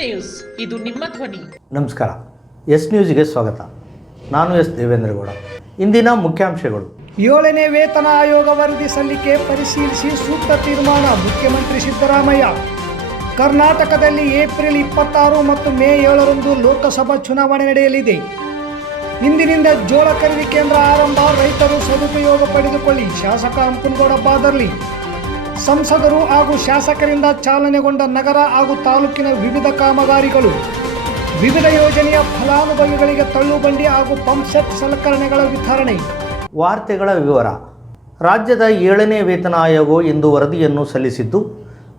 News. ಇದು ನಿಮ್ಮ ಧ್ವನಿ. ನಮಸ್ಕಾರ. ಎಸ್ ನ್ಯೂಸ್ಗೆ ಸ್ವಾಗತ. ನಾನು ಎಸ್ ದೇವೇಂದ್ರಗೌಡ. ಇಂದಿನ ಮುಖ್ಯಾಂಶಗಳು. ಏಳನೇ ವೇತನ ಆಯೋಗ ವರದಿ ಸಲ್ಲಿಕೆ ಪರಿಶೀಲಿಸಿ ಸೂಕ್ತ ತೀರ್ಮಾನ ಮುಖ್ಯಮಂತ್ರಿ ಸಿದ್ದರಾಮಯ್ಯ. ಕರ್ನಾಟಕದಲ್ಲಿ ಏಪ್ರಿಲ್ ಇಪ್ಪತ್ತಾರು ಮತ್ತು ಮೇ ಏಳರಂದು ಲೋಕಸಭಾ ಚುನಾವಣೆ ನಡೆಯಲಿದೆ. ಇಂದಿನಿಂದ ಜೋಳ ಖರೀದಿ ಕೇಂದ್ರ ಆರಂಭ. ರೈತರು ಸದುಪಯೋಗ ಪಡೆದುಕೊಳ್ಳಿ. ಶಾಸಕ ಅಂಕನಗೌಡ ಬಾದರ್ಲಿ. ಸಂಸದರು ಹಾಗೂ ಶಾಸಕರಿಂದ ಚಾಲನೆಗೊಂಡ ನಗರ ಹಾಗೂ ತಾಲೂಕಿನ ವಿವಿಧ ಕಾಮಗಾರಿಗಳು. ವಿವಿಧ ಯೋಜನೆಯ ಫಲಾನುಭವಿಗಳಿಗೆ ತಳ್ಳುಬಂಡಿ ಹಾಗೂ ಪಂಪ್ಸೆಟ್ ಸಲಕರಣೆಗಳ ವಿತರಣೆ. ವಾರ್ತೆಗಳ ವಿವರ. ರಾಜ್ಯದ ಏಳನೇ ವೇತನ ಆಯೋಗವು ಇಂದು ವರದಿಯನ್ನು ಸಲ್ಲಿಸಿದ್ದು,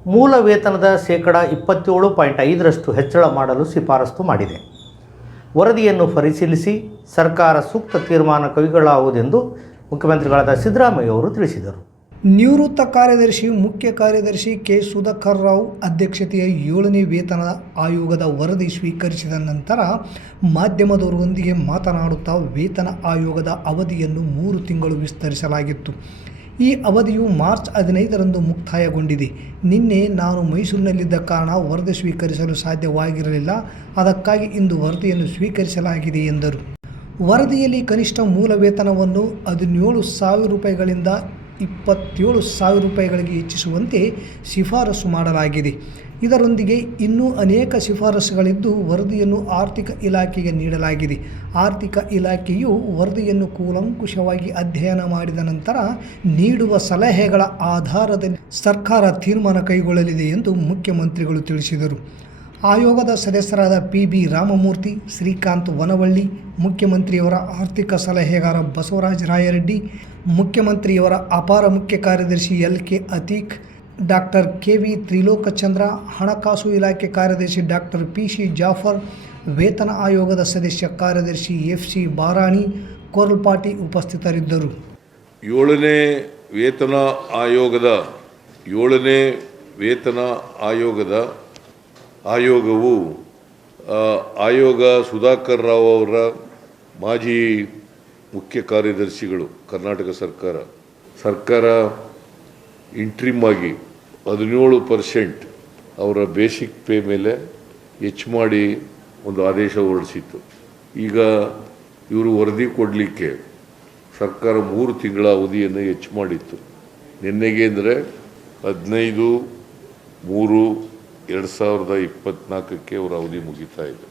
ಮೂಲ ವೇತನದ ಶೇಕಡ ಇಪ್ಪತ್ತೇಳು ಪಾಯಿಂಟ್ ಐದರಷ್ಟು ಹೆಚ್ಚಳ ಮಾಡಲು ಶಿಫಾರಸು ಮಾಡಿದೆ. ವರದಿಯನ್ನು ಪರಿಶೀಲಿಸಿ ಸರ್ಕಾರ ಸೂಕ್ತ ತೀರ್ಮಾನ ಕೈಗೊಳ್ಳಲಾಗುವುದೆಂದು ಮುಖ್ಯಮಂತ್ರಿಗಳಾದ ಸಿದ್ದರಾಮಯ್ಯ ಅವರು ತಿಳಿಸಿದರು. ನಿವೃತ್ತ ಕಾರ್ಯದರ್ಶಿ, ಮುಖ್ಯ ಕಾರ್ಯದರ್ಶಿ ಕೆ. ಸುಧಾಕರ್ ರಾವ್ ಅಧ್ಯಕ್ಷತೆಯ ಏಳನೇ ವೇತನ ಆಯೋಗದ ವರದಿ ಸ್ವೀಕರಿಸಿದ ನಂತರ ಮಾಧ್ಯಮದವರೊಂದಿಗೆ ಮಾತನಾಡುತ್ತಾ ವೇತನ ಆಯೋಗದ ಅವಧಿಯನ್ನು ಮೂರು ತಿಂಗಳು ವಿಸ್ತರಿಸಲಾಗಿತ್ತು. ಈ ಅವಧಿಯು ಮಾರ್ಚ್ ಹದಿನೈದರಂದು ಮುಕ್ತಾಯಗೊಂಡಿದೆ. ನಿನ್ನೆ ನಾನು ಮೈಸೂರಿನಲ್ಲಿದ್ದ ಕಾರಣ ವರದಿ ಸ್ವೀಕರಿಸಲು ಸಾಧ್ಯವಾಗಿರಲಿಲ್ಲ. ಅದಕ್ಕಾಗಿ ಇಂದು ವರದಿಯನ್ನು ಸ್ವೀಕರಿಸಲಾಗಿದೆ ಎಂದರು. ವರದಿಯಲ್ಲಿ ಕನಿಷ್ಠ ಮೂಲ ವೇತನವನ್ನು ಹದಿನೇಳು ಸಾವಿರ ರೂಪಾಯಿಗಳಿಂದ ಇಪ್ಪತ್ತೇಳು ಸಾವಿರ ರೂಪಾಯಿಗಳಿಗೆ ಹೆಚ್ಚಿಸುವಂತೆ ಶಿಫಾರಸು ಮಾಡಲಾಗಿದೆ. ಇದರೊಂದಿಗೆ ಇನ್ನೂ ಅನೇಕ ಶಿಫಾರಸುಗಳಿದ್ದು ವರದಿಯನ್ನು ಆರ್ಥಿಕ ಇಲಾಖೆಗೆ ನೀಡಲಾಗಿದೆ. ಆರ್ಥಿಕ ಇಲಾಖೆಯು ವರದಿಯನ್ನು ಕೂಲಂಕುಷವಾಗಿ ಅಧ್ಯಯನ ಮಾಡಿದ ನಂತರ ನೀಡುವ ಸಲಹೆಗಳ ಆಧಾರದಲ್ಲಿ ಸರ್ಕಾರ ತೀರ್ಮಾನ ಕೈಗೊಳ್ಳಲಿದೆ ಎಂದು ಮುಖ್ಯಮಂತ್ರಿಗಳು ತಿಳಿಸಿದರು. ಆಯೋಗದ ಸದಸ್ಯರಾದ ಪಿ ಬಿ ರಾಮಮೂರ್ತಿ, ಶ್ರೀಕಾಂತ್ ವನವಳ್ಳಿ, ಮುಖ್ಯಮಂತ್ರಿಯವರ ಆರ್ಥಿಕ ಸಲಹೆಗಾರ ಬಸವರಾಜ ರಾಯರೆಡ್ಡಿ ಮುಖ್ಯಮಂತ್ರಿಯವರ ಅಪಾರ ಮುಖ್ಯ ಕಾರ್ಯದರ್ಶಿ L K Atheeq, doctor K V Trilokachandra, ಹಣಕಾಸು ಇಲಾಖೆ ಕಾರ್ಯದರ್ಶಿ ಡಾಕ್ಟರ್ ಪಿ ಸಿ ಜಾಫರ್, ವೇತನ ಆಯೋಗದ ಸದಸ್ಯ ಕಾರ್ಯದರ್ಶಿ ಎಫ್ ಸಿ ಬಾರಾಣಿ, ಕೋರ್ಲ್ಪಾಟಿ ಉಪಸ್ಥಿತರಿದ್ದರು. ಏಳನೇ ವೇತನ ಆಯೋಗದ, ಏಳನೇ ವೇತನ ಆಯೋಗದ ಆಯೋಗವು ಆಯೋಗ ಸುಧಾಕರ್ ರಾವ್ ಅವರ ಮಾಜಿ ಮುಖ್ಯ ಕಾರ್ಯದರ್ಶಿಗಳು ಕರ್ನಾಟಕ ಸರ್ಕಾರ. ಸರ್ಕಾರ ಇಂಟ್ರಿಮ್ ಆಗಿ ಹದಿನೇಳು ಪರ್ಸೆಂಟ್ ಅವರ ಬೇಸಿಕ್ ಪೇ ಮೇಲೆ ಹೆಚ್ಚು ಮಾಡಿ ಒಂದು ಆದೇಶ ಹೊರಡಿಸಿತ್ತು. ಈಗ ಇವರು ವರದಿ ಕೊಡಲಿಕ್ಕೆ ಸರ್ಕಾರ ಮೂರು ತಿಂಗಳ ಅವಧಿಯನ್ನು ಹೆಚ್ಚು ಮಾಡಿತ್ತು. ನಿನ್ನೆಗೆ ಅಂದರೆ ಹದಿನೈದು, ಮೂರು, ಎರಡು ಸಾವಿರದ ಇಪ್ಪತ್ತ್ನಾಲ್ಕಕ್ಕೆ ಅವರ ಅವಧಿ ಮುಗಿತಾ ಇದೆ.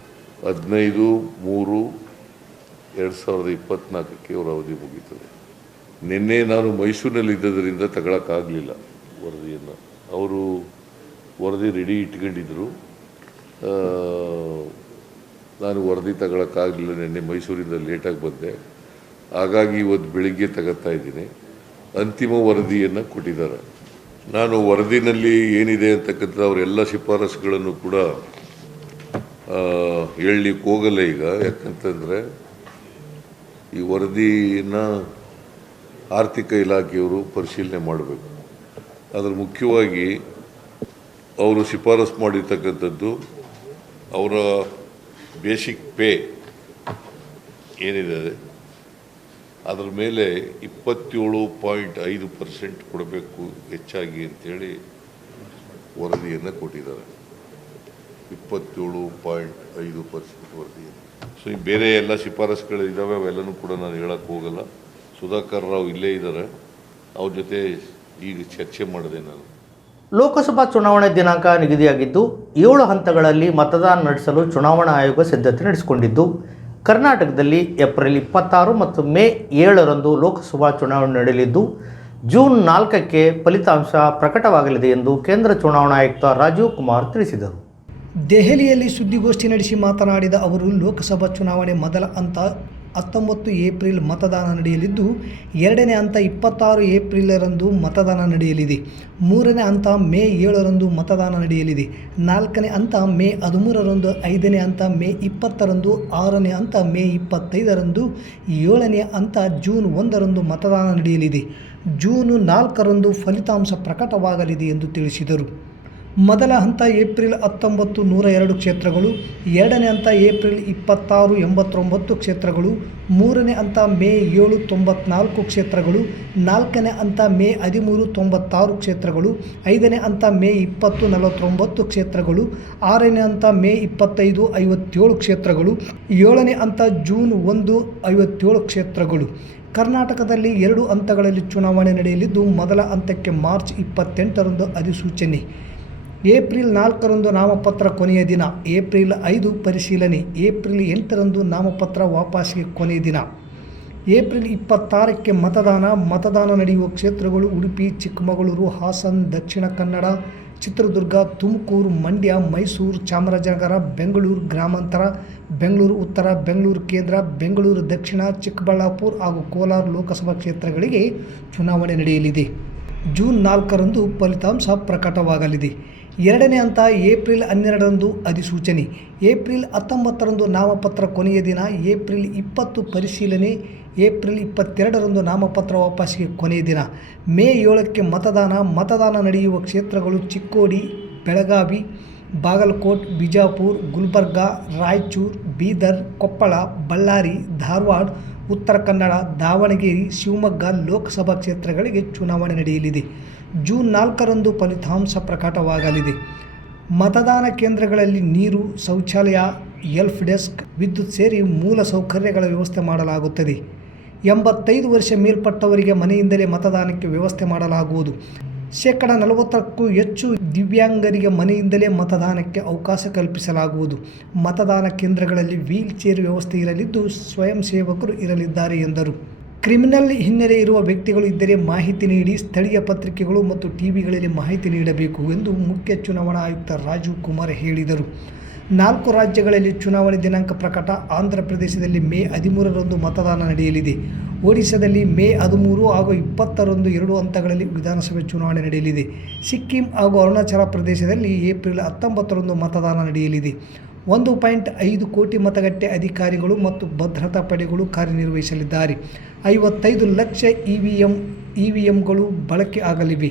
ಹದಿನೈದು, ಮೂರು ಎರಡು ಸಾವಿರದ ಇಪ್ಪತ್ನಾಲ್ಕಕ್ಕೆ ಅವರ ಅವಧಿ ಮುಗೀತದೆ. ನಿನ್ನೆ ನಾನು ಮೈಸೂರಿನಲ್ಲಿ ಇದ್ದದರಿಂದ ತಗೊಳಕ್ಕಾಗಲಿಲ್ಲ ವರದಿಯನ್ನು. ಅವರು ವರದಿ ರೆಡಿ ಇಟ್ಕೊಂಡಿದ್ದರು ನಾನು ವರದಿ ತಗೊಳಕ್ಕಾಗಲಿಲ್ಲ, ನಿನ್ನೆ ಮೈಸೂರಿಂದ ಲೇಟಾಗಿ ಬಂದೆ. ಹಾಗಾಗಿ ಇವತ್ತು ಬೆಳಿಗ್ಗೆ ತಗೋತಾ ಇದ್ದೀನಿ. ಅಂತಿಮ ವರದಿಯನ್ನು ಕೊಟ್ಟಿದ್ದಾರೆ. ನಾನು ವರದಿನಲ್ಲಿ ಏನಿದೆ ಅಂತಕ್ಕಂಥ ಅವರೆಲ್ಲ ಶಿಫಾರಸುಗಳನ್ನು ಕೂಡ ಹೇಳಲಿಕ್ಕೆ ಹೋಗಲ್ಲ ಈಗ. ಯಾಕಂತಂದರೆ ಈ ವರದಿನ ಆರ್ಥಿಕ ಇಲಾಖೆಯವರು ಪರಿಶೀಲನೆ ಮಾಡಬೇಕು. ಅದರ ಮುಖ್ಯವಾಗಿ ಅವರು ಶಿಫಾರಸು ಮಾಡಿರ್ತಕ್ಕಂಥದ್ದು ಅವರ ಬೇಸಿಕ್ ಪೇ ಏನಿದೆ ಅದರ ಮೇಲೆ ಇಪ್ಪತ್ತೇಳು ಪಾಯಿಂಟ್ ಐದು ಪರ್ಸೆಂಟ್ ಕೊಡಬೇಕು ಹೆಚ್ಚಾಗಿ ಅಂತೇಳಿ ವರದಿಯನ್ನು ಕೊಟ್ಟಿದ್ದಾರೆ. ಇಪ್ಪತ್ತೇಳು ಪಾಯಿಂಟ್ ಐದು ಪರ್ಸೆಂಟ್ ವರದಿಯನ್ನು. ಸೊ ಈ ಬೇರೆ ಎಲ್ಲ ಶಿಫಾರಸುಗಳಿದ್ದಾವೆ ಅವೆಲ್ಲನೂ ಕೂಡ ನಾನು ಹೇಳಕ್ಕೆ ಹೋಗಲ್ಲ. ಸುಧಾಕರ್ ರಾವ್ ಇಲ್ಲೇ ಇದ್ದಾರೆ ಅವ್ರ ಜೊತೆ ಈಗ ಚರ್ಚೆ ಮಾಡಿದೆ ನಾನು. ಲೋಕಸಭಾ ಚುನಾವಣೆ ದಿನಾಂಕ ನಿಗದಿಯಾಗಿದ್ದು, ಏಳು ಹಂತಗಳಲ್ಲಿ ಮತದಾನ ನಡೆಸಲು ಚುನಾವಣಾ ಆಯೋಗ ಸಿದ್ಧತೆ ನಡೆಸಿಕೊಂಡಿದ್ದು, ಕರ್ನಾಟಕದಲ್ಲಿ ಏಪ್ರಿಲ್ ಇಪ್ಪತ್ತಾರು ಮತ್ತು ಮೇ ಏಳರಂದು ಲೋಕಸಭಾ ಚುನಾವಣೆ ನಡೆಯಲಿದ್ದು, ಜೂನ್ ನಾಲ್ಕಕ್ಕೆ ಫಲಿತಾಂಶ ಪ್ರಕಟವಾಗಲಿದೆ ಎಂದು ಕೇಂದ್ರ ಚುನಾವಣಾ ಆಯುಕ್ತ ರಾಜೀವ್ ಕುಮಾರ್ ತಿಳಿಸಿದರು. ದೆಹಲಿಯಲ್ಲಿ ಸುದ್ದಿಗೋಷ್ಠಿ ನಡೆಸಿ ಮಾತನಾಡಿದ ಅವರು, ಲೋಕಸಭಾ ಚುನಾವಣೆ ಮೊದಲ ಹಂತ ಹತ್ತೊಂಬತ್ತು ಏಪ್ರಿಲ್ ಮತದಾನ ನಡೆಯಲಿದ್ದು, ಎರಡನೇ ಹಂತ ಇಪ್ಪತ್ತಾರು ಏಪ್ರಿಲರಂದು ಮತದಾನ ನಡೆಯಲಿದೆ. ಮೂರನೇ ಹಂತ ಮೇ ಏಳರಂದು ಮತದಾನ ನಡೆಯಲಿದೆ. ನಾಲ್ಕನೇ ಹಂತ ಮೇ ಹದಿಮೂರರಂದು, ಐದನೇ ಹಂತ ಮೇ ಇಪ್ಪತ್ತರಂದು, ಆರನೇ ಹಂತ ಮೇ ಇಪ್ಪತ್ತೈದರಂದು, ಏಳನೇ ಹಂತ ಜೂನ್ ಒಂದರಂದು ಮತದಾನ ನಡೆಯಲಿದೆ. ಜೂನು ನಾಲ್ಕರಂದು ಫಲಿತಾಂಶ ಪ್ರಕಟವಾಗಲಿದೆ ಎಂದು ತಿಳಿಸಿದರು. ಮೊದಲ ಹಂತ ಏಪ್ರಿಲ್ ಹತ್ತೊಂಬತ್ತು ನೂರ ಎರಡು ಕ್ಷೇತ್ರಗಳು, ಎರಡನೇ ಹಂತ ಏಪ್ರಿಲ್ ಇಪ್ಪತ್ತಾರು ಎಂಬತ್ತೊಂಬತ್ತು ಕ್ಷೇತ್ರಗಳು, ಮೂರನೇ ಹಂತ ಮೇ ಏಳು ತೊಂಬತ್ನಾಲ್ಕು ಕ್ಷೇತ್ರಗಳು, ನಾಲ್ಕನೇ ಹಂತ ಮೇ ಹದಿಮೂರು ತೊಂಬತ್ತಾರು ಕ್ಷೇತ್ರಗಳು, ಐದನೇ ಹಂತ ಮೇ ಇಪ್ಪತ್ತು ನಲವತ್ತೊಂಬತ್ತು ಕ್ಷೇತ್ರಗಳು, ಆರನೇ ಹಂತ ಮೇ ಇಪ್ಪತ್ತೈದು ಐವತ್ತೇಳು ಕ್ಷೇತ್ರಗಳು, ಏಳನೇ ಹಂತ ಜೂನ್ ಒಂದು ಐವತ್ತೇಳು ಕ್ಷೇತ್ರಗಳು. ಕರ್ನಾಟಕದಲ್ಲಿ ಎರಡು ಹಂತಗಳಲ್ಲಿ ಚುನಾವಣೆ ನಡೆಯಲಿದ್ದು, ಮೊದಲ ಹಂತಕ್ಕೆ ಮಾರ್ಚ್ ಇಪ್ಪತ್ತೆಂಟರಂದು ಅಧಿಸೂಚನೆ. ಏಪ್ರಿಲ್ ನಾಲ್ಕರಂದು ನಾಮಪತ್ರ ಕೊನೆಯ ದಿನ, ಏಪ್ರಿಲ್ ಐದು ಪರಿಶೀಲನೆ, ಏಪ್ರಿಲ್ ಎಂಟರಂದು ನಾಮಪತ್ರ ವಾಪಸ್ಸಿಗೆ ಕೊನೆಯ ದಿನ. ಏಪ್ರಿಲ್ ಇಪ್ಪತ್ತಾರಕ್ಕೆ ಮತದಾನ ಮತದಾನ ನಡೆಯುವ ಕ್ಷೇತ್ರಗಳು ಉಡುಪಿ, ಚಿಕ್ಕಮಗಳೂರು, ಹಾಸನ್, ದಕ್ಷಿಣ ಕನ್ನಡ, ಚಿತ್ರದುರ್ಗ, ತುಮಕೂರು, ಮಂಡ್ಯ, ಮೈಸೂರು, ಚಾಮರಾಜನಗರ, ಬೆಂಗಳೂರು ಗ್ರಾಮಾಂತರ, ಬೆಂಗಳೂರು ಉತ್ತರ, ಬೆಂಗಳೂರು ಕೇಂದ್ರ, ಬೆಂಗಳೂರು ದಕ್ಷಿಣ, ಚಿಕ್ಕಬಳ್ಳಾಪುರ ಹಾಗೂ ಕೋಲಾರ ಲೋಕಸಭಾ ಕ್ಷೇತ್ರಗಳಿಗೆ ಚುನಾವಣೆ ನಡೆಯಲಿದೆ. ಜೂನ್ ನಾಲ್ಕರಂದು ಫಲಿತಾಂಶ ಪ್ರಕಟವಾಗಲಿದೆ. ಎರಡನೇ ಹಂತ ಏಪ್ರಿಲ್ ಹನ್ನೆರಡರಂದು ಅಧಿಸೂಚನೆ. ಏಪ್ರಿಲ್ ಹತ್ತೊಂಬತ್ತರಂದು ನಾಮಪತ್ರ ಕೊನೆಯ ದಿನ, ಏಪ್ರಿಲ್ ಇಪ್ಪತ್ತು ಪರಿಶೀಲನೆ, ಏಪ್ರಿಲ್ ಇಪ್ಪತ್ತೆರಡರಂದು ನಾಮಪತ್ರ ವಾಪಸ್ಸಿಗೆ ಕೊನೆಯ ದಿನ. ಮೇ ಏಳಕ್ಕೆ ಮತದಾನ ಮತದಾನ ನಡೆಯುವ ಕ್ಷೇತ್ರಗಳು ಚಿಕ್ಕೋಡಿ, ಬೆಳಗಾವಿ, ಬಾಗಲಕೋಟ್, ಬಿಜಾಪುರ್, ಗುಲ್ಬರ್ಗಾ, ರಾಯಚೂರು, ಬೀದರ್, ಕೊಪ್ಪಳ, ಬಳ್ಳಾರಿ, ಧಾರವಾಡ, ಉತ್ತರ ಕನ್ನಡ, ದಾವಣಗೆರೆ, ಶಿವಮೊಗ್ಗ ಲೋಕಸಭಾ ಕ್ಷೇತ್ರಗಳಿಗೆ ಚುನಾವಣೆ ನಡೆಯಲಿದೆ. ಜೂನ್ ನಾಲ್ಕರಂದು ಫಲಿತಾಂಶ ಪ್ರಕಟವಾಗಲಿದೆ. ಮತದಾನ ಕೇಂದ್ರಗಳಲ್ಲಿ ನೀರು, ಶೌಚಾಲಯ ಎಲ್ಫ್ ಡೆಸ್ಕ್, ವಿದ್ಯುತ್ ಸೇರಿ ಮೂಲ ಸೌಕರ್ಯಗಳ ವ್ಯವಸ್ಥೆ ಮಾಡಲಾಗುತ್ತದೆ. ಎಂಬತ್ತೈದು ವರ್ಷ ಮೇಲ್ಪಟ್ಟವರಿಗೆ ಮನೆಯಿಂದಲೇ ಮತದಾನಕ್ಕೆ ವ್ಯವಸ್ಥೆ ಮಾಡಲಾಗುವುದು. ಶೇಕಡ ನಲವತ್ತಕ್ಕೂ ಹೆಚ್ಚು ದಿವ್ಯಾಂಗರಿಗೆ ಮನೆಯಿಂದಲೇ ಮತದಾನಕ್ಕೆ ಅವಕಾಶ ಕಲ್ಪಿಸಲಾಗುವುದು. ಮತದಾನ ಕೇಂದ್ರಗಳಲ್ಲಿ ವೀಲ್ ಚೇರ್ ವ್ಯವಸ್ಥೆ ಇರಲಿದ್ದು, ಸ್ವಯಂ ಸೇವಕರು ಇರಲಿದ್ದಾರೆ ಎಂದರು. ಕ್ರಿಮಿನಲ್ ಹಿನ್ನೆಲೆ ಇರುವ ವ್ಯಕ್ತಿಗಳು ಇದ್ದರೆ ಮಾಹಿತಿ ನೀಡಿ ಸ್ಥಳೀಯ ಪತ್ರಿಕೆಗಳು ಮತ್ತು ಟಿವಿಗಳಲ್ಲಿ ಮಾಹಿತಿ ನೀಡಬೇಕು ಎಂದು ಮುಖ್ಯ ಚುನಾವಣಾ ಆಯುಕ್ತ ರಾಜೀವ್ ಕುಮಾರ್ ಹೇಳಿದರು. ನಾಲ್ಕು ರಾಜ್ಯಗಳಲ್ಲಿ ಚುನಾವಣೆ ದಿನಾಂಕ ಪ್ರಕಟ, ಆಂಧ್ರ ಪ್ರದೇಶದಲ್ಲಿ ಮೇ ಹದಿಮೂರರಂದು ಮತದಾನ ನಡೆಯಲಿದೆ. ಒಡಿಶಾದಲ್ಲಿ ಮೇ ಹದಿಮೂರು ಹಾಗೂ ಇಪ್ಪತ್ತರಂದು ಎರಡು ಹಂತಗಳಲ್ಲಿ ವಿಧಾನಸಭೆ ಚುನಾವಣೆ ನಡೆಯಲಿದೆ. ಸಿಕ್ಕಿಂ ಹಾಗೂ ಅರುಣಾಚಲ ಪ್ರದೇಶದಲ್ಲಿ ಏಪ್ರಿಲ್ ಹತ್ತೊಂಬತ್ತರಂದು ಮತದಾನ ನಡೆಯಲಿದೆ. ಒಂದು ಪಾಯಿಂಟ್ ಐದು ಕೋಟಿ ಮತಗಟ್ಟೆ ಅಧಿಕಾರಿಗಳು ಮತ್ತು ಭದ್ರತಾ ಪಡೆಗಳು ಕಾರ್ಯನಿರ್ವಹಿಸಲಿದ್ದಾರೆ. ಐವತ್ತೈದು lakh E V M E V ಎಂಗಳು ಬಳಕೆ ಆಗಲಿವೆ.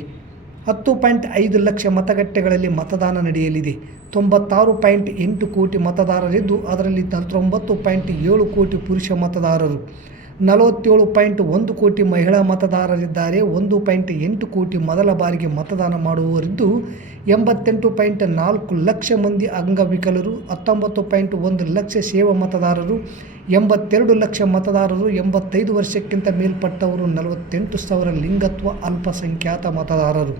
ಹತ್ತು ಪಾಯಿಂಟ್ ಐದು ಲಕ್ಷ ಮತಗಟ್ಟೆಗಳಲ್ಲಿ ಮತದಾನ ನಡೆಯಲಿದೆ. ತೊಂಬತ್ತಾರು ಪಾಯಿಂಟ್ ಎಂಟು ಕೋಟಿ ಮತದಾರರಿದ್ದು, ಅದರಲ್ಲಿ ತೊಂಬತ್ತು ಪಾಯಿಂಟ್ ಏಳು ಕೋಟಿ ಪುರುಷ ಮತದಾರರು. ನಲವತ್ತೇಳು ಪಾಯಿಂಟ್ ಒಂದು ಕೋಟಿ ಮಹಿಳಾ ಮತದಾರರಿದ್ದಾರೆ. ಒಂದು ಪಾಯಿಂಟ್ ಎಂಟು ಕೋಟಿ ಮೊದಲ ಬಾರಿಗೆ ಮತದಾನ ಮಾಡುವವರಿದ್ದು, ಎಂಬತ್ತೆಂಟು ಪಾಯಿಂಟ್ ನಾಲ್ಕು ಲಕ್ಷ ಮಂದಿ ಅಂಗವಿಕಲರು, ಹತ್ತೊಂಬತ್ತು ಪಾಯಿಂಟ್ ಒಂದು ಲಕ್ಷ ಸೇವಾ ಮತದಾರರು, ಎಂಬತ್ತೆರಡು ಲಕ್ಷ ಮತದಾರರು, ಎಂಬತ್ತೈದು ವರ್ಷಕ್ಕಿಂತ ಮೇಲ್ಪಟ್ಟವರು, ನಲವತ್ತೆಂಟು ಸಾವಿರ ಲಿಂಗತ್ವ ಅಲ್ಪಸಂಖ್ಯಾತ ಮತದಾರರು,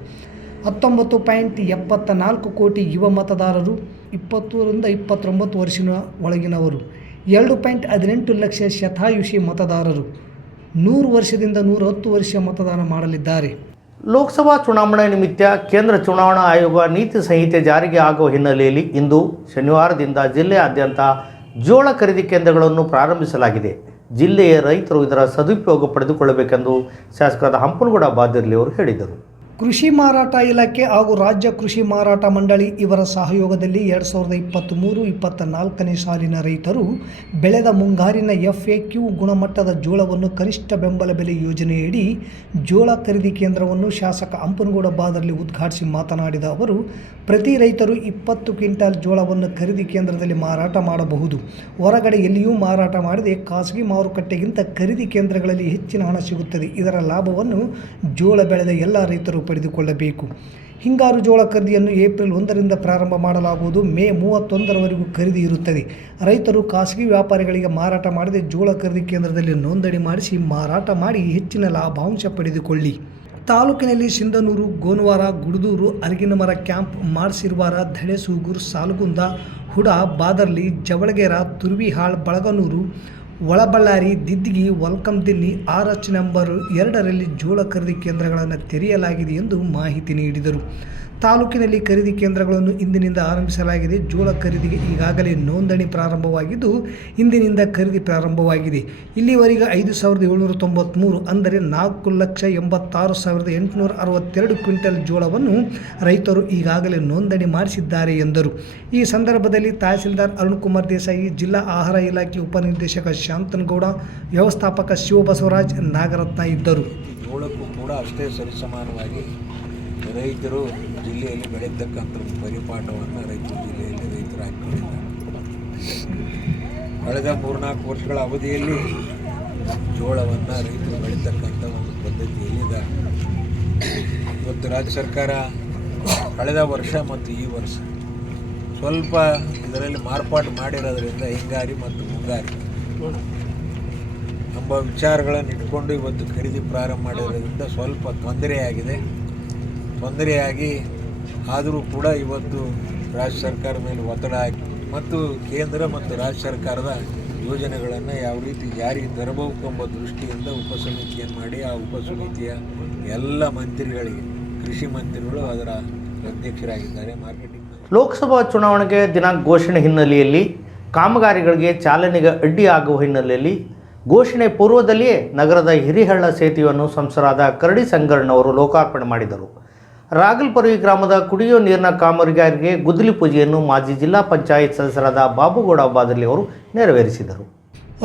ಹತ್ತೊಂಬತ್ತು ಪಾಯಿಂಟ್ ಎಪ್ಪತ್ತ ನಾಲ್ಕು ಕೋಟಿ ಯುವ ಮತದಾರರು, ಇಪ್ಪತ್ತರಿಂದ ಇಪ್ಪತ್ತೊಂಬತ್ತು ವರ್ಷದ ಒಳಗಿನವರು. ಎರಡು ಪಾಯಿಂಟ್ ಹದಿನೆಂಟು ಲಕ್ಷ ಶತಾಯುಷಿ ಮತದಾರರು ನೂರು ವರ್ಷದಿಂದ ನೂರ ಹತ್ತು ವರ್ಷ ಮತದಾನ ಮಾಡಲಿದ್ದಾರೆ. ಲೋಕಸಭಾ ಚುನಾವಣೆ ನಿಮಿತ್ತ ಕೇಂದ್ರ ಚುನಾವಣಾ ಆಯೋಗ ನೀತಿ ಸಂಹಿತೆ ಜಾರಿಗೆ ಆಗುವ ಹಿನ್ನೆಲೆಯಲ್ಲಿ ಇಂದು ಶನಿವಾರದಿಂದ ಜಿಲ್ಲೆಯಾದ್ಯಂತ ಜೋಳ ಖರೀದಿ ಕೇಂದ್ರಗಳನ್ನು ಪ್ರಾರಂಭಿಸಲಾಗಿದೆ. ಜಿಲ್ಲೆಯ ರೈತರು ಇದರ ಸದುಪಯೋಗ ಪಡೆದುಕೊಳ್ಳಬೇಕೆಂದು ಶಾಸಕರಾದ ಹಂಪನಗೌಡ ಬಾದಿರ್ಲಿ ಅವರು ಹೇಳಿದರು. ಕೃಷಿ ಮಾರಾಟ ಇಲಾಖೆ ಹಾಗೂ ರಾಜ್ಯ ಕೃಷಿ ಮಾರಾಟ ಮಂಡಳಿ ಇವರ ಸಹಯೋಗದಲ್ಲಿ ಎರಡು ಸಾವಿರದ ಇಪ್ಪತ್ತ್ಮೂರು ಇಪ್ಪತ್ತ ನಾಲ್ಕನೇ ಸಾಲಿನ ರೈತರು ಬೆಳೆದ ಮುಂಗಾರಿನ ಎಫ್ ಎ ಕ್ಯೂ ಗುಣಮಟ್ಟದ ಜೋಳವನ್ನು ಕನಿಷ್ಠ ಬೆಂಬಲ ಬೆಲೆ ಯೋಜನೆಯಡಿ ಜೋಳ ಖರೀದಿ ಕೇಂದ್ರವನ್ನು ಶಾಸಕ ಅಂಪನಗೌಡ ಬಾದರ್ಲಿ ಉದ್ಘಾಟಿಸಿ ಮಾತನಾಡಿದ ಅವರು, ಪ್ರತಿ ರೈತರು ಇಪ್ಪತ್ತು ಕ್ವಿಂಟಾಲ್ ಜೋಳವನ್ನು ಖರೀದಿ ಕೇಂದ್ರದಲ್ಲಿ ಮಾರಾಟ ಮಾಡಬಹುದು. ಹೊರಗಡೆ ಎಲ್ಲಿಯೂ ಮಾರಾಟ ಮಾಡದೆ ಖಾಸಗಿ ಮಾರುಕಟ್ಟೆಗಿಂತ ಖರೀದಿ ಕೇಂದ್ರಗಳಲ್ಲಿ ಹೆಚ್ಚಿನ ಹಣ ಸಿಗುತ್ತದೆ. ಇದರ ಲಾಭವನ್ನು ಜೋಳ ಬೆಳೆದ ಎಲ್ಲ ರೈತರು ಪಡೆದುಕೊಳ್ಳಬೇಕು. ಹಿಂಗಾರು ಜೋಳ ಖರೀದಿಯನ್ನು ಏಪ್ರಿಲ್ ಒಂದರಿಂದ ಪ್ರಾರಂಭ ಮಾಡಲಾಗುವುದು. ಮೇ ಮೂವತ್ತೊಂದರವರೆಗೂ ಖರೀದಿ ಇರುತ್ತದೆ. ರೈತರು ಖಾಸಗಿ ವ್ಯಾಪಾರಿಗಳಿಗೆ ಮಾರಾಟ ಮಾಡದೆ ಜೋಳ ಖರೀದಿ ಕೇಂದ್ರದಲ್ಲಿ ನೋಂದಣಿ ಮಾಡಿಸಿ ಮಾರಾಟ ಮಾಡಿ ಹೆಚ್ಚಿನ ಲಾಭಾಂಶ ಪಡೆದುಕೊಳ್ಳಿ. ತಾಲೂಕಿನಲ್ಲಿ Sindhanur, Gonawar, Gudadur, Araginamara camp Marsirwar Dhalesugur, Salagunda, Huda, Badarli, Jawalagera, Turvihal, Balaganur Olaballari, Diddigi welcome Dilli R H number ಎರಡರಲ್ಲಿ ಜೋಳ ಖರೀದಿ ಕೇಂದ್ರಗಳನ್ನು ತೆರೆಯಲಾಗಿದೆ ಎಂದು ಮಾಹಿತಿ ನೀಡಿದರು. ತಾಲೂಕಿನಲ್ಲಿ ಖರೀದಿ ಕೇಂದ್ರಗಳನ್ನು ಇಂದಿನಿಂದ ಆರಂಭಿಸಲಾಗಿದೆ. ಜೋಳ ಖರೀದಿಗೆ ಈಗಾಗಲೇ ನೋಂದಣಿ ಪ್ರಾರಂಭವಾಗಿದ್ದು, ಇಂದಿನಿಂದ ಖರೀದಿ ಪ್ರಾರಂಭವಾಗಿದೆ. ಇಲ್ಲಿವರೆಗೆ ಐದು ಸಾವಿರದ ಏಳ್ನೂರ ತೊಂಬತ್ತ್ಮೂರು ಅಂದರೆ ನಾಲ್ಕು ಲಕ್ಷ ಎಂಬತ್ತಾರು ಸಾವಿರದ ಎಂಟುನೂರ ಅರವತ್ತೆರಡು ಕ್ವಿಂಟಲ್ ಜೋಳವನ್ನು ರೈತರು ಈಗಾಗಲೇ ನೋಂದಣಿ ಮಾಡಿಸಿದ್ದಾರೆ ಎಂದರು. ಈ ಸಂದರ್ಭದಲ್ಲಿ ತಹಸೀಲ್ದಾರ್ ಅರುಣ್ ಕುಮಾರ್ ದೇಸಾಯಿ, ಜಿಲ್ಲಾ ಆಹಾರ ಇಲಾಖೆ ಉಪನಿರ್ದೇಶಕ ಶಾಂತನಗೌಡ, ವ್ಯವಸ್ಥಾಪಕ ಶಿವಬಸವರಾಜ್ ನಾಗರತ್ನ ಇದ್ದರು. ಜೋಳಕ್ಕೂ ಕೂಡ ಅಷ್ಟೇ ಸರಿಸಮಾನವಾಗಿ ರೈತರು ಜಿಲ್ಲೆಯಲ್ಲಿ ಬೆಳೆತಕ್ಕಂಥ ಪರಿಪಾಠವನ್ನು ರೈತರು ಜಿಲ್ಲೆಯಲ್ಲಿ ರೈತರು ಹಾಕಿಕೊಂಡಿದ್ದಾರೆ. ಕಳೆದ ಮೂರ್ನಾಲ್ಕು ವರ್ಷಗಳ ಅವಧಿಯಲ್ಲಿ ಜೋಳವನ್ನು ರೈತರು ಬೆಳೀತಕ್ಕಂಥ ಒಂದು ಪದ್ಧತಿಯಲ್ಲಿದ್ದಾರೆ. ಇವತ್ತು ರಾಜ್ಯ ಸರ್ಕಾರ ಕಳೆದ ವರ್ಷ ಮತ್ತು ಈ ವರ್ಷ ಸ್ವಲ್ಪ ಇದರಲ್ಲಿ ಮಾರ್ಪಾಟು ಮಾಡಿರೋದ್ರಿಂದ ಹಿಂಗಾರಿ ಮತ್ತು ಮುಂಗಾರಿ ಎಂಬ ವಿಚಾರಗಳನ್ನು ಇಟ್ಕೊಂಡು ಇವತ್ತು ಖರೀದಿ ಪ್ರಾರಂಭ ಮಾಡಿರೋದ್ರಿಂದ ಸ್ವಲ್ಪ ತೊಂದರೆಯಾಗಿದೆ. ತೊಂದರೆಯಾಗಿ ಆದರೂ ಕೂಡ ಇವತ್ತು ರಾಜ್ಯ ಸರ್ಕಾರ ಮೇಲೆ ಒತ್ತಡ ಹಾಕಿ ಮತ್ತು ಕೇಂದ್ರ ಮತ್ತು ರಾಜ್ಯ ಸರ್ಕಾರದ ಯೋಜನೆಗಳನ್ನು ಯಾವ ರೀತಿ ಜಾರಿಗೆ ತರಬೇಕು ಎಂಬ ದೃಷ್ಟಿಯಿಂದ ಉಪಸಮಿತಿಯನ್ನು ಮಾಡಿ ಆ ಉಪಸಮಿತಿಯ ಎಲ್ಲ ಮಂತ್ರಿಗಳಿಗೆ, ಕೃಷಿ ಮಂತ್ರಿಗಳು ಅದರ ಅಧ್ಯಕ್ಷರಾಗಿದ್ದಾರೆ ಮಾರ್ಕೆಟಿಂಗ್ ಲೋಕಸಭಾ ಚುನಾವಣೆಗೆ ದಿನಾಂಕ ಘೋಷಣೆ ಹಿನ್ನೆಲೆಯಲ್ಲಿ ಕಾಮಗಾರಿಗಳಿಗೆ ಚಾಲನೆಗೆ ಅಡ್ಡಿಯಾಗುವ ಹಿನ್ನೆಲೆಯಲ್ಲಿ ಘೋಷಣೆ ಪೂರ್ವದಲ್ಲಿಯೇ ನಗರದ ಹಿರಿಹಳ್ಳ ಸೇತುವೆಯನ್ನು ಸಂಸರಾದ ಕರಡಿ ಸಂಗಣ್ಣವರು ಲೋಕಾರ್ಪಣೆ ಮಾಡಿದರು. ರಾಗಲ್ಪುರಿ ಗ್ರಾಮದ ಕುಡಿಯುವ ನೀರಿನ ಕಾಮಗಾರಿಗೆ ಗುದ್ದಲಿ ಪೂಜೆಯನ್ನು ಮಾಜಿ ಜಿಲ್ಲಾ ಪಂಚಾಯತ್ ಸದಸ್ಯರಾದ ಬಾಬುಗೌಡ ಬಾದರ್ಲಿ ಅವರು ನೆರವೇರಿಸಿದರು.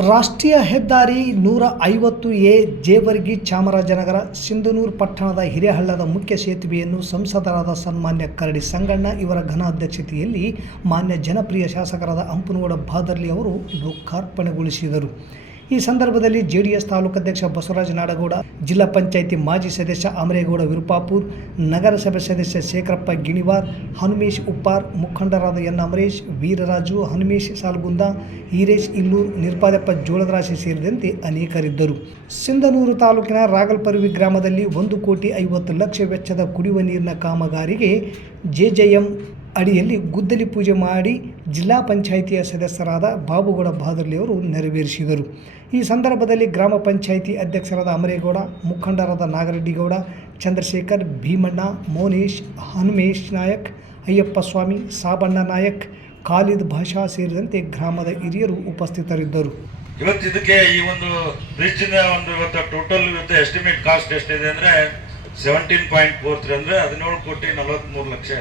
ರಾಷ್ಟ್ರೀಯ ಹೆದ್ದಾರಿ ನೂರ ಐವತ್ತು ಎ ಜೇವರ್ಗಿ ಚಾಮರಾಜನಗರ ಸಿಂಧನೂರು ಪಟ್ಟಣದ ಹಿರೇಹಳ್ಳದ ಮುಖ್ಯ ಸೇತುವೆಯನ್ನು ಸಂಸದರಾದ ಸನ್ಮಾನ್ಯ ಕರಡಿ ಸಂಗಣ್ಣ ಇವರ ಘನ ಅಧ್ಯಕ್ಷತೆಯಲ್ಲಿ ಮಾನ್ಯ ಜನಪ್ರಿಯ ಶಾಸಕರಾದ ಅಂಪನಗೌಡ ಬಾದರ್ಲಿ ಅವರು ಲೋಕಾರ್ಪಣೆಗೊಳಿಸಿದರು. ಈ ಸಂದರ್ಭದಲ್ಲಿ ಜೆಡಿಎಸ್ ತಾಲೂಕಾಧ್ಯಕ್ಷ ಬಸವರಾಜ ನಾಡಗೌಡ, ಜಿಲ್ಲಾ ಪಂಚಾಯಿತಿ ಮಾಜಿ ಸದಸ್ಯ ಅಮರೇಗೌಡ ವಿರುಪಾಪುರ್, ನಗರಸಭೆ ಸದಸ್ಯ ಶೇಖರಪ್ಪ ಗಿಣಿವಾರ್, ಹನುಮೇಶ್ ಉಪ್ಪಾರ್, ಮುಖಂಡರಾದ ಎನ್ ಅಮರೇಶ್, ವೀರರಾಜು, ಹನುಮೇಶ್ ಸಾಲ್ಗುಂದ, ಈರೇಶ್ ಇಲ್ಲೂರ್, ನಿರ್ಪಾದಪ್ಪ ಜೋಳದರಾಶಿ ಸೇರಿದಂತೆ ಅನೇಕರಿದ್ದರು. ಸಿಂಧನೂರು ತಾಲೂಕಿನ ರಾಗಲ್ಪರ್ವಿ ಗ್ರಾಮದಲ್ಲಿ ಒಂದು ಕೋಟಿ ಐವತ್ತು ಲಕ್ಷ ವೆಚ್ಚದ ಕುಡಿಯುವ ನೀರಿನ ಕಾಮಗಾರಿಗೆ ಜೆಜೆಎಂ ಅಡಿಯಲ್ಲಿ ಗುದ್ದಲಿ ಪೂಜೆ ಮಾಡಿ ಜಿಲ್ಲಾ ಪಂಚಾಯಿತಿಯ ಸದಸ್ಯರಾದ ಬಾಬುಗೌಡ ಬಾದರ್ಲಿ ಅವರು ನೆರವೇರಿಸಿದರು. ಈ ಸಂದರ್ಭದಲ್ಲಿ ಗ್ರಾಮ ಪಂಚಾಯಿತಿ ಅಧ್ಯಕ್ಷರಾದ ಅಮರೇಗೌಡ, ಮುಖಂಡರಾದ ನಾಗರೆಡ್ಡಿಗೌಡ, ಚಂದ್ರಶೇಖರ್, ಭೀಮಣ್ಣ, ಮೋನೇಶ್, ಹನುಮೇಶ್ ನಾಯಕ್, ಅಯ್ಯಪ್ಪ ಸ್ವಾಮಿ, ಸಾಬಣ್ಣ ನಾಯಕ್, ಖಾಲಿದ್ ಭಾಷಾ ಸೇರಿದಂತೆ ಗ್ರಾಮದ ಹಿರಿಯರು ಉಪಸ್ಥಿತರಿದ್ದರು. ಇವತ್ತು ಇದಕ್ಕೆ ಈ ಒಂದು ಬ್ರಿಡ್ಜ್ನ ಒಂದು ಇವತ್ತು ಟೋಟಲ್ ಇವತ್ತು ಎಸ್ಟಿಮೇಟ್ ಕಾಸ್ಟ್ ಎಷ್ಟಿದೆ ಅಂದರೆ ಸೆವೆಂಟೀನ್ ಪಾಯಿಂಟ್ ಫೋರ್ ತ್ರೀ ಅಂದ್ರೆ ಹದಿನೇಳು ಕೋಟಿ ನಲವತ್ಮೂರು ಲಕ್ಷ.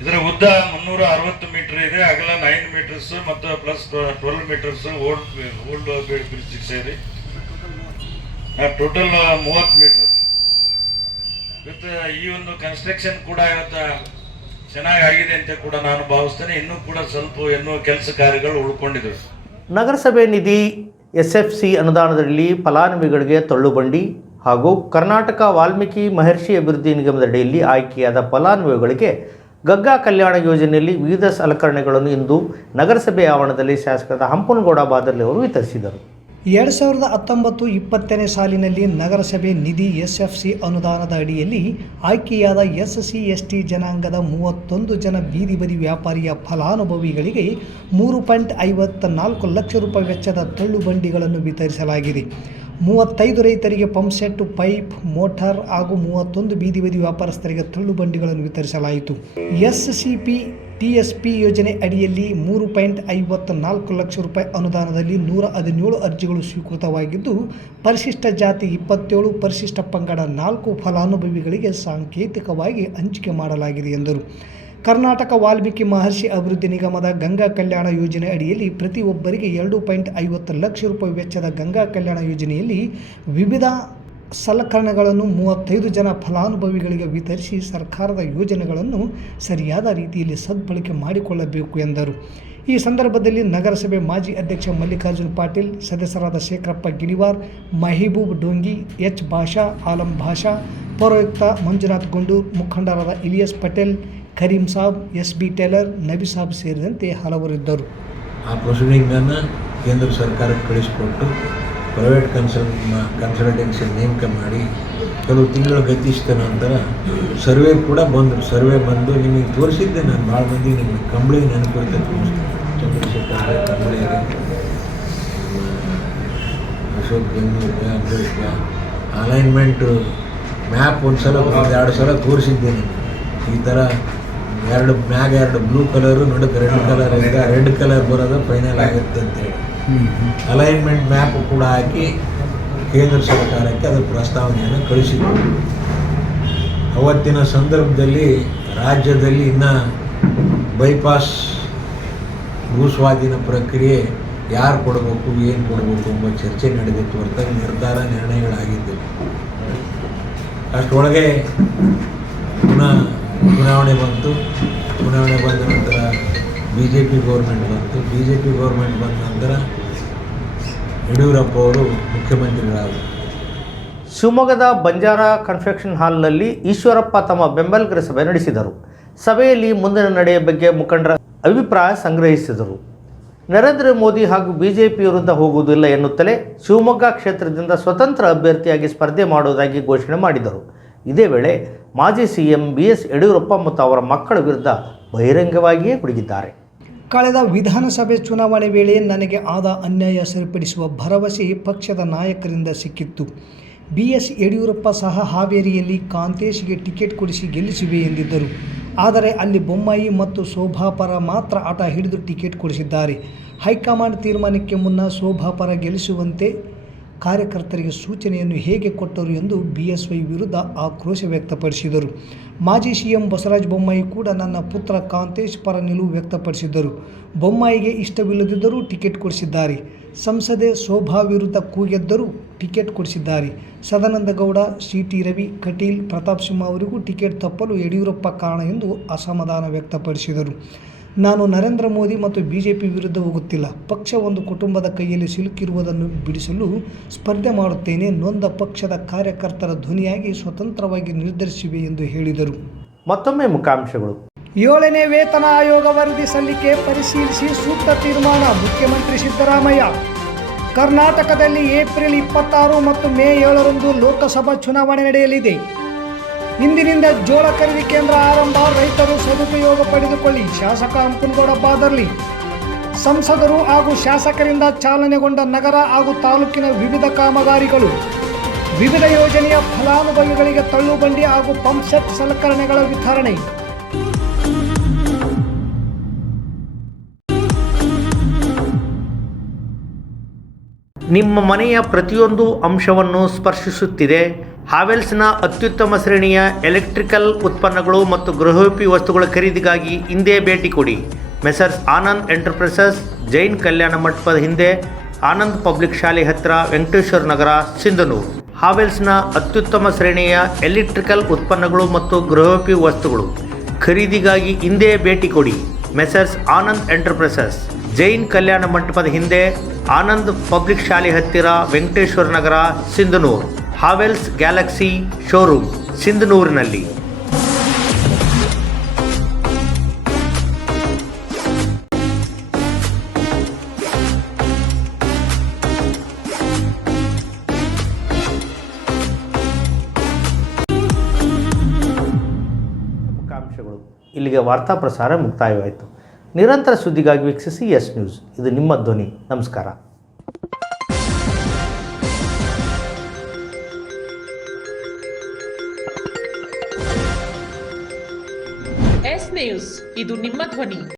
ಇದರ ಉದ್ದ ಮುನ್ನೂರ ಅರವತ್ತು ಮೀಟರ್ ಇದೆ, ಅಗಲ ನೈನ್ ಮೀಟರ್ಸ್ ಮತ್ತು plus twelve metres old old bridge ಸೇರಿ. ಟೋಟಲ್ ಮೂವತ್ತು ಮೀಟರ್ ಇವತ್ತು ಈ ಒಂದು ಕನ್ಸ್ಟ್ರಕ್ಷನ್ ಕೂಡ ಇವತ್ತು ಚೆನ್ನಾಗಿ ಆಗಿದೆ ಅಂತ ಕೂಡ ನಾನು ಭಾವಿಸ್ತೇನೆ. ಇನ್ನೂ ಕೂಡ ಸ್ವಲ್ಪ ಇನ್ನೂ ಕೆಲಸ ಕಾರ್ಯಗಳು ಉಳ್ಕೊಂಡಿದ್ವಿ ನಗರಸಭೆ ನಿಧಿ ಎಸ್ ಎಫ್ ಸಿ ಅನುದಾನದಲ್ಲಿ ಫಲಾನುಭವಿಗಳಿಗೆ ತಳ್ಳುಬಂಡಿ ಹಾಗೂ ಕರ್ನಾಟಕ ವಾಲ್ಮೀಕಿ ಮಹರ್ಷಿ ಅಭಿವೃದ್ಧಿ ನಿಗಮದಡಿಯಲ್ಲಿ ಆಯ್ಕೆಯಾದ ಫಲಾನುಭವಿಗಳಿಗೆ ಗಗ್ಗಾ ಕಲ್ಯಾಣ ಯೋಜನೆಯಲ್ಲಿ ವಿವಿಧ ಸಲಕರಣೆಗಳನ್ನು ಇಂದು ನಗರಸಭೆ ಆವರಣದಲ್ಲಿ ಶಾಸಕರಾದ ಹಂಪನಗೌಡ ಬಾದರ್ಲಿ ಅವರು ವಿತರಿಸಿದರು. ಎರಡು ಸಾವಿರದ ಹತ್ತೊಂಬತ್ತು ಇಪ್ಪತ್ತನೇ ಸಾಲಿನಲ್ಲಿ ನಗರಸಭೆ ನಿಧಿ ಎಸ್ ಎಫ್ ಸಿ ಅನುದಾನದ ಅಡಿಯಲ್ಲಿ ಆಯ್ಕೆಯಾದ ಎಸ್ ಸಿ ಎಸ್ ಟಿ ಜನಾಂಗದ ಮೂವತ್ತೊಂದು ಜನ ಬೀದಿ ಬದಿ ವ್ಯಾಪಾರಿಯ ಫಲಾನುಭವಿಗಳಿಗೆ ಮೂರು ಪಾಯಿಂಟ್ ಐವತ್ತ ನಾಲ್ಕು ಲಕ್ಷ ರೂಪಾಯಿ ವೆಚ್ಚದ ತಳ್ಳು ಬಂಡಿಗಳನ್ನು ವಿತರಿಸಲಾಗಿದೆ. ಮೂವತ್ತೈದು ರೈತರಿಗೆ ಪಂಪ್ಸೆಟ್ ಪೈಪ್, ಮೋಟಾರ್ ಹಾಗೂ ಮೂವತ್ತೊಂದು ಬೀದಿ ಬದಿ ವ್ಯಾಪಾರಸ್ಥರಿಗೆ ತಳ್ಳು ಬಂಡಿಗಳನ್ನು ವಿತರಿಸಲಾಯಿತು. ಎಸ್ ಸಿ ಪಿ ಟಿ ಯೋಜನೆ ಅಡಿಯಲ್ಲಿ ಮೂರು ಪಾಯಿಂಟ್ ಐವತ್ತ ನಾಲ್ಕು ಲಕ್ಷ ರೂಪಾಯಿ ಅನುದಾನದಲ್ಲಿ ನೂರ ಹದಿನೇಳು ಅರ್ಜಿಗಳು ಸ್ವೀಕೃತವಾಗಿದ್ದು, ಪರಿಶಿಷ್ಟ ಜಾತಿ ಇಪ್ಪತ್ತೇಳು, ಪರಿಶಿಷ್ಟ ಪಂಗಡ ನಾಲ್ಕು ಫಲಾನುಭವಿಗಳಿಗೆ ಸಾಂಕೇತಿಕವಾಗಿ ಹಂಚಿಕೆ ಮಾಡಲಾಗಿದೆ ಎಂದರು. ಕರ್ನಾಟಕ ವಾಲ್ಮೀಕಿ ಮಹರ್ಷಿ ಅಭಿವೃದ್ಧಿ ನಿಗಮದ ಗಂಗಾ ಕಲ್ಯಾಣ ಯೋಜನೆ ಅಡಿಯಲ್ಲಿ ಪ್ರತಿಯೊಬ್ಬರಿಗೆ ಎರಡು ಪಾಯಿಂಟ್ ಐವತ್ತು ಲಕ್ಷ ರೂಪಾಯಿ ವೆಚ್ಚದ ಗಂಗಾ ಕಲ್ಯಾಣ ಯೋಜನೆಯಲ್ಲಿ ವಿವಿಧ ಸಲಕರಣೆಗಳನ್ನು ಮೂವತ್ತೈದು ಜನ ಫಲಾನುಭವಿಗಳಿಗೆ ವಿತರಿಸಿ ಸರ್ಕಾರದ ಯೋಜನೆಗಳನ್ನು ಸರಿಯಾದ ರೀತಿಯಲ್ಲಿ ಸದ್ಬಳಕೆ ಮಾಡಿಕೊಳ್ಳಬೇಕು ಎಂದರು. ಈ ಸಂದರ್ಭದಲ್ಲಿ ನಗರಸಭೆ ಮಾಜಿ ಅಧ್ಯಕ್ಷ ಮಲ್ಲಿಕಾರ್ಜುನ್ ಪಾಟೀಲ್, ಸದಸ್ಯರಾದ ಶೇಖರಪ್ಪ ಗಿಣಿವಾರ್, ಮಹಿಬೂಬ್ ಡೋಂಗಿ, ಎಚ್ ಭಾಷಾ, ಆಲಂ ಭಾಷಾ, ಪೌರಾಯುಕ್ತ ಮಂಜುನಾಥ್ ಗುಂಡೂರ್, ಮುಖಂಡರಾದ Ilyas Patel Karim Sab, S B Tailor, Nabi Sab ಸೇರಿದಂತೆ ಹಲವರಿದ್ದರು. ಆ ಪ್ರೊಸೀಡಿಂಗನ್ನು ಕೇಂದ್ರ ಸರ್ಕಾರಕ್ಕೆ ಕಳಿಸಿಕೊಟ್ಟು ಪ್ರೈವೇಟ್ ಕನ್ಸಲ್ ಕನ್ಸಲ್ಟೆನ್ಸಿ ನೇಮಕ ಮಾಡಿ ಕೆಲವು ತಿಂಗಳು ಗತಿಸಿದ ನಂತರ ಸರ್ವೆ ಕೂಡ ಬಂದರು ಸರ್ವೆ ಬಂದು ನಿಮಗೆ ತೋರಿಸಿದ್ದೆ ನಾನು. ಭಾಳ ಮಂದಿ ನಿಮಗೆ ಕಂಬಳಿ ನೆನಪಿರುತ್ತೆ. ತೋರಿಸ್ತೀನಿ ಚಂದ್ರಶೇಖರ್ ಕಂಬಳಿಗೆ ಅಶೋಕ್ ಬೆಂಗಳೂರಿಗೆ ಅಂಬೇಡ್ಕರ್ ಅಲೈನ್ಮೆಂಟು ಮ್ಯಾಪ್ ಒಂದು ಸಲ ಒಂದು ಎರಡು ಸಲ ತೋರಿಸಿದ್ದೆ ನಿಮಗೆ. ಈ ಥರ ಎರಡು ಮ್ಯಾಗ ಎರಡು ಬ್ಲೂ ಕಲರು ನಡುಕ್ಕೆ ರೆಡ್ ಕಲರ್ ಇದೆ ರೆಡ್ ಕಲರ್ ಬರೋದು ಫೈನಲ್ ಆಗುತ್ತೆ ಅಂತೇಳಿ ಅಲೈನ್ಮೆಂಟ್ ಮ್ಯಾಪ್ ಕೂಡ ಹಾಕಿ ಕೇಂದ್ರ ಸರ್ಕಾರಕ್ಕೆ ಅದರ ಪ್ರಸ್ತಾವನೆಯನ್ನು ಕಳಿಸಿದ್ರು. ಅವತ್ತಿನ ಸಂದರ್ಭದಲ್ಲಿ ರಾಜ್ಯದಲ್ಲಿ ಇನ್ನು ಬೈಪಾಸ್ ಭೂಸ್ವಾಧೀನ ಪ್ರಕ್ರಿಯೆ ಯಾರು ಕೊಡಬೇಕು ಏನು ಕೊಡಬೇಕು ಎಂಬ ಚರ್ಚೆ ನಡೆದಿತ್ತು. ಹೊರತಾಗಿ ನಿರ್ಧಾರ ನಿರ್ಣಯಗಳಾಗಿದ್ದವು ಅಷ್ಟರೊಳಗೆ ಪುನಃ ಚುನಾವಣೆ ಬಂತು. ಚುನಾವಣೆ ಬಂದ ನಂತರ ಬಿ ಜೆ ಪಿ ಗೌರ್ಮೆಂಟ್ ಬಂತು. ಬಿ ಜೆ ಪಿ ಗೌರ್ಮೆಂಟ್ ಬಂದ ನಂತರ ಯಡಿಯೂರಪ್ಪ ಅವರು ಮುಖ್ಯಮಂತ್ರಿಗಳಾದರು. ಶಿವಮೊಗ್ಗದ ಬಂಜಾರ ಕನ್ಫೆಕ್ಷನ್ ಹಾಲ್ನಲ್ಲಿ ಈಶ್ವರಪ್ಪ ತಮ್ಮ ಬೆಂಬಲಿಗರ ಸಭೆ ನಡೆಸಿದರು. ಸಭೆಯಲ್ಲಿ ಮುಂದಿನ ನಡೆಯ ಬಗ್ಗೆ ಮುಖಂಡರ ಅಭಿಪ್ರಾಯ ಸಂಗ್ರಹಿಸಿದರು. ನರೇಂದ್ರ ಮೋದಿ ಹಾಗೂ ಬಿಜೆಪಿ ವಿರುದ್ಧ ಹೋಗುವುದಿಲ್ಲ ಎನ್ನುತ್ತಲೇ ಶಿವಮೊಗ್ಗ ಕ್ಷೇತ್ರದಿಂದ ಸ್ವತಂತ್ರ ಅಭ್ಯರ್ಥಿಯಾಗಿ ಸ್ಪರ್ಧೆ ಮಾಡುವುದಾಗಿ ಘೋಷಣೆ ಮಾಡಿದರು. ಇದೇ ವೇಳೆ ಮಾಜಿ ಸಿಎಂ ಬಿ ಎಸ್ ಯಡಿಯೂರಪ್ಪ ಮತ್ತು ಅವರ ಮಕ್ಕಳ ವಿರುದ್ಧ ಬಹಿರಂಗವಾಗಿಯೇ ಕುಡಿದಿದ್ದಾರೆ ಕಳೆದ ವಿಧಾನಸಭೆ ಚುನಾವಣೆ ವೇಳೆ ನನಗೆ ಆದ ಅನ್ಯಾಯ ಸರಿಪಡಿಸುವ ಭರವಸೆ ಪಕ್ಷದ ನಾಯಕರಿಂದ ಸಿಕ್ಕಿತ್ತು. ಬಿ ಎಸ್ ಯಡಿಯೂರಪ್ಪ ಸಹ ಹಾವೇರಿಯಲ್ಲಿ ಕಾಂತೇಶ್ಗೆ ಟಿಕೆಟ್ ಕೊಡಿಸಿ ಗೆಲ್ಲಿಸುವೆ ಎಂದಿದ್ದರು. ಆದರೆ ಅಲ್ಲಿ ಬೊಮ್ಮಾಯಿ ಮತ್ತು ಶೋಭಾಪರ ಮಾತ್ರ ಆಟ ಹಿಡಿದು ಟಿಕೆಟ್ ಕೊಡಿಸಿದ್ದಾರೆ. ಹೈಕಮಾಂಡ್ ತೀರ್ಮಾನಕ್ಕೆ ಮುನ್ನ ಶೋಭಾಪರ ಗೆಲ್ಲಿಸುವಂತೆ ಕಾರ್ಯಕರ್ತರಿಗೆ ಸೂಚನೆಯನ್ನು ಹೇಗೆ ಕೊಟ್ಟರು ಎಂದು ಬಿ ಎಸ್ ವೈ ವಿರುದ್ಧ ಆಕ್ರೋಶ ವ್ಯಕ್ತಪಡಿಸಿದರು. ಮಾಜಿ ಸಿಎಂ ಬಸವರಾಜ ಬೊಮ್ಮಾಯಿ ಕೂಡ ನನ್ನ ಪುತ್ರ ಕಾಂತೇಶ್ ಪರ ನಿಲುವು ವ್ಯಕ್ತಪಡಿಸಿದ್ದರು. ಬೊಮ್ಮಾಯಿಗೆ ಇಷ್ಟವಿಲ್ಲದಿದ್ದರೂ ಟಿಕೆಟ್ ಕೊಡಿಸಿದ್ದಾರೆ. ಸಂಸದೆ ಶೋಭಾ ವಿರುದ್ಧ ಕೂಗೆದ್ದರೂ ಟಿಕೆಟ್ ಕೊಡಿಸಿದ್ದಾರೆ. ಸದಾನಂದ ಗೌಡ ಸಿ ಟಿ ರವಿ, ಕಟೀಲ್, ಪ್ರತಾಪ್ ಸಿಂಹ ಅವರಿಗೂ ಟಿಕೆಟ್ ತಪ್ಪಲು ಯಡಿಯೂರಪ್ಪ ಕಾರಣ ಎಂದು ಅಸಮಾಧಾನ ವ್ಯಕ್ತಪಡಿಸಿದರು. ನಾನು ನರೇಂದ್ರ ಮೋದಿ ಮತ್ತು ಬಿಜೆಪಿ ವಿರುದ್ಧ ಹೋಗುತ್ತಿಲ್ಲ. ಪಕ್ಷ ಒಂದು ಕುಟುಂಬದ ಕೈಯಲ್ಲಿ ಸಿಲುಕಿರುವುದನ್ನು ಬಿಡಿಸಲು ಸ್ಪರ್ಧೆ ಮಾಡುತ್ತೇನೆ. ನೊಂದ ಪಕ್ಷದ ಕಾರ್ಯಕರ್ತರ ಧ್ವನಿಯಾಗಿ ಸ್ವತಂತ್ರವಾಗಿ ನಿರ್ಧರಿಸಿವೆ ಎಂದು ಹೇಳಿದರು. ಮತ್ತೊಮ್ಮೆ ಮುಖಾಂಶಗಳು. ಏಳನೇ ವೇತನ ಆಯೋಗ ವರದಿ ಸಲ್ಲಿಕೆ ಪರಿಶೀಲಿಸಿ ಸೂಕ್ತ ತೀರ್ಮಾನ ಮುಖ್ಯಮಂತ್ರಿ ಸಿದ್ದರಾಮಯ್ಯ. ಕರ್ನಾಟಕದಲ್ಲಿ ಏಪ್ರಿಲ್ ಇಪ್ಪತ್ತಾರು ಮತ್ತು ಮೇ ಏಳರಂದು ಲೋಕಸಭಾ ಚುನಾವಣೆ ನಡೆಯಲಿದೆ. ಇಂದಿನಿಂದ ಜೋಳ ಖರೀದಿ ಕೇಂದ್ರ ಆರಂಭ. ರೈತರು ಸದುಪಯೋಗ ಪಡೆದುಕೊಳ್ಳಿ. ಶಾಸಕ ಹಂಪನಗೌಡ ಬಾದರ್ಲಿ. ಸಂಸದರು ಹಾಗೂ ಶಾಸಕರಿಂದ ಚಾಲನೆಗೊಂಡ ನಗರ ಹಾಗೂ ತಾಲೂಕಿನ ವಿವಿಧ ಕಾಮಗಾರಿಗಳು. ವಿವಿಧ ಯೋಜನೆಯ ಫಲಾನುಭವಿಗಳಿಗೆ ತಳ್ಳುಬಂಡಿ ಹಾಗೂ ಪಂಪ್ಸೆಟ್ ಸಲಕರಣೆಗಳ ವಿತರಣೆ. ನಿಮ್ಮ ಮನೆಯ ಪ್ರತಿಯೊಂದು ಅಂಶವನ್ನು ಸ್ಪರ್ಶಿಸುತ್ತಿದೆ. ಹಾವೆಲ್ಸ್ನ ಅತ್ಯುತ್ತಮ ಶ್ರೇಣಿಯ ಎಲೆಕ್ಟ್ರಿಕಲ್ ಉತ್ಪನ್ನಗಳು ಮತ್ತು ಗೃಹೋಪಿ ವಸ್ತುಗಳ ಖರೀದಿಗಾಗಿ ಹಿಂದೆ ಭೇಟಿ ಕೊಡಿ. ಮೆಸರ್ಸ್ ಆನಂದ್ ಎಂಟರ್ಪ್ರೈಸಸ್, ಜೈನ್ ಕಲ್ಯಾಣ ಮಂಟಪದ ಹಿಂದೆ ಆನಂದ್ ಪಬ್ಲಿಕ್ ಶಾಲೆ ಹತ್ತಿರ ವೆಂಕಟೇಶ್ವರ ನಗರ, ಸಿಂಧನೂರು. ಹಾವೆಲ್ಸ್ನ ಅತ್ಯುತ್ತಮ ಶ್ರೇಣಿಯ ಎಲೆಕ್ಟ್ರಿಕಲ್ ಉತ್ಪನ್ನಗಳು ಮತ್ತು ಗೃಹೋಪಿ ವಸ್ತುಗಳು ಖರೀದಿಗಾಗಿ ಹಿಂದೆ ಭೇಟಿ ಕೊಡಿ. ಮೆಸರ್ಸ್ ಆನಂದ್ ಎಂಟರ್ಪ್ರೈಸಸ್, ಜೈನ್ ಕಲ್ಯಾಣ ಮಂಟಪದ ಹಿಂದೆ ಆನಂದ್ ಪಬ್ಲಿಕ್ ಶಾಲೆ ಹತ್ತಿರ ವೆಂಕಟೇಶ್ವರ ನಗರ, ಸಿಂಧನೂರು. ಹಾವೆಲ್ಸ್ ಗ್ಯಾಲಕ್ಸಿ ಶೋರೂಮ್, ಸಿಂಧನೂರಿನಲ್ಲಿ. ಮುಖ್ಯಾಂಶಗಳು ಇಲ್ಲಿಗೆ ವಾರ್ತಾ ಪ್ರಸಾರ ಮುಕ್ತಾಯವಾಯಿತು. ನಿರಂತರ ಸುದ್ದಿಗಾಗಿ ವೀಕ್ಷಿಸಿ ಎಸ್ ನ್ಯೂಸ್. ಇದು ನಿಮ್ಮ ಧ್ವನಿ. ನಮಸ್ಕಾರ. ನ್ಯೂಸ್ ಇದು ನಿಮ್ಮ ಧ್ವನಿ